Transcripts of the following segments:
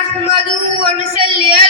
نحمده ونسلي على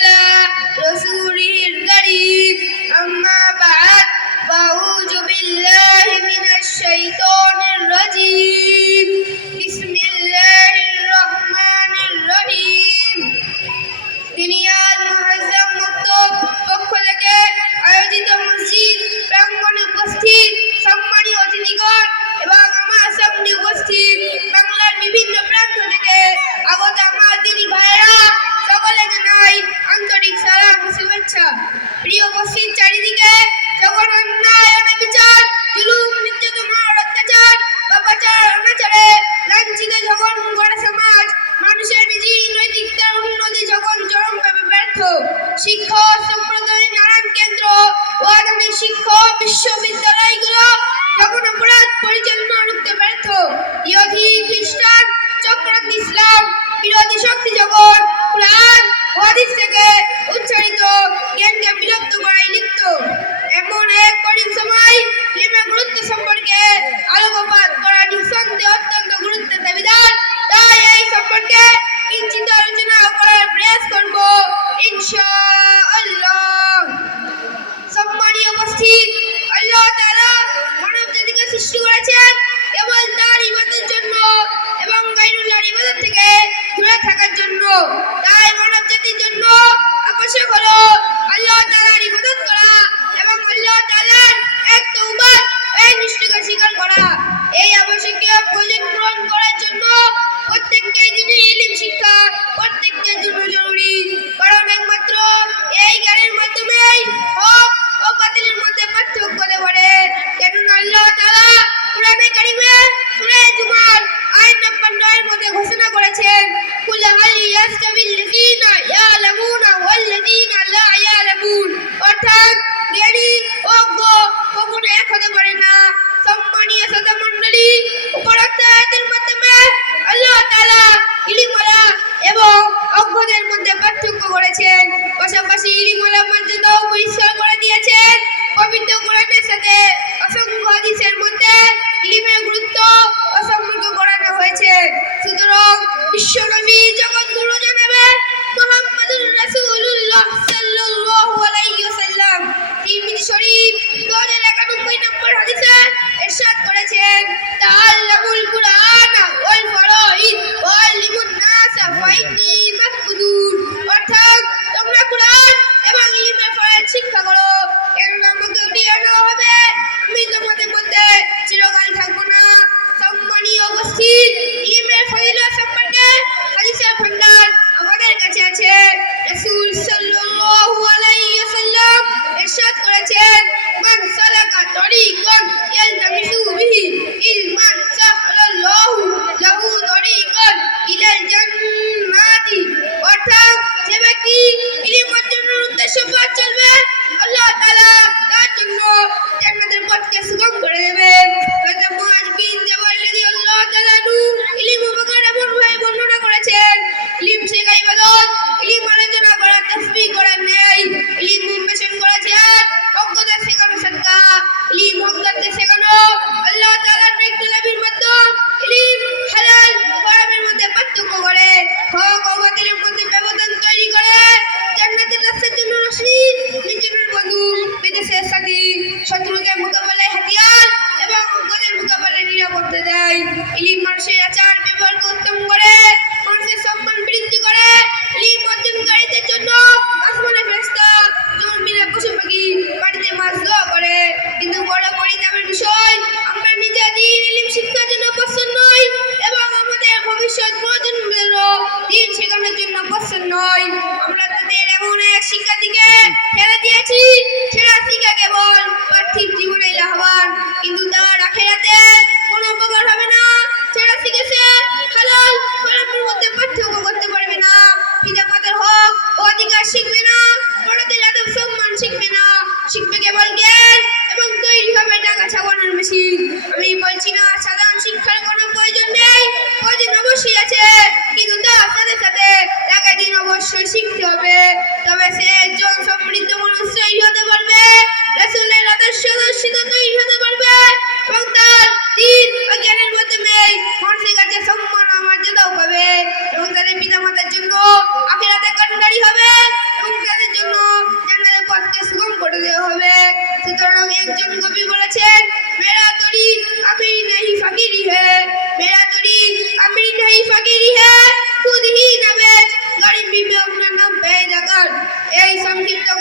পরবর্তী জগৎ কোরআন হাদিস থেকে উচ্চারিত জ্ঞানকে বিরক্ত করাই লিখত তাই মানব জাতির জন্য আবশ্যক হলো আল্লাহ তাআলার ইবাদত করা এবং আল্লাহ তাআলার এক তওবাত এই নিশ্চয়তা স্বীকার করা। এই আবশ্যকীয় প্রয়োজন পূরণ করার জন্য প্রত্যেককে দিনে ইলম, শিক্ষা প্রত্যেককে জন্য জরুরি। কারণ একমাত্র এই জ্ঞানের মাধ্যমেই করেছেন। পাশাপাশি ইলিমুলা মর্যাদাও পরিষ্কার করে দিয়েছেন। পবিত্র কোরআনের সাথে অসংখ্য হাদিসের মধ্যে ইলিমের গুরুত্ব অসংখ্য করানো হয়েছে। সুতরাং বিশ্বনবী জগৎগুরু জানাবেন মোহাম্মদুর রাসূলুল্লাহ সাল্লাল্লাহু নির্মীরা করতে দেয়। ইলিম মানুষের আচার ব্যবহার উত্তম করে, মানুষের সম্মান বৃদ্ধি করে। ইলিম অর্জনকারীদের জন্য আসমানে ব্যস্ত জন্মিরা পশু পাখি বাড়িতে মাছ দোয়া করে। কিন্তু বড় পরিতাপের বিষয়, আমরা নিজেদের ইলিম শিক্ষার জন্য প্রস্তুত নই এবং আমাদের ভবিষ্যৎ প্রজন্মেরও দিন শেখানোর জন্য প্রস্তুত নয় আমরা তাদের এমন এক শিক্ষা দিকে ফেলে দিয়েছি, সেরা শিক্ষা কেবল পার্থিব জীবনে লাভবান। কিন্তু তার আখেরাতে আমি বলছি না, সাধারণ শিক্ষার কোনো প্রয়োজন নেই। প্রয়োজন অবশ্যই আছে, কিন্তু তো সাথে সাথে টাকা অবশ্যই শিখতে হবে। TikTok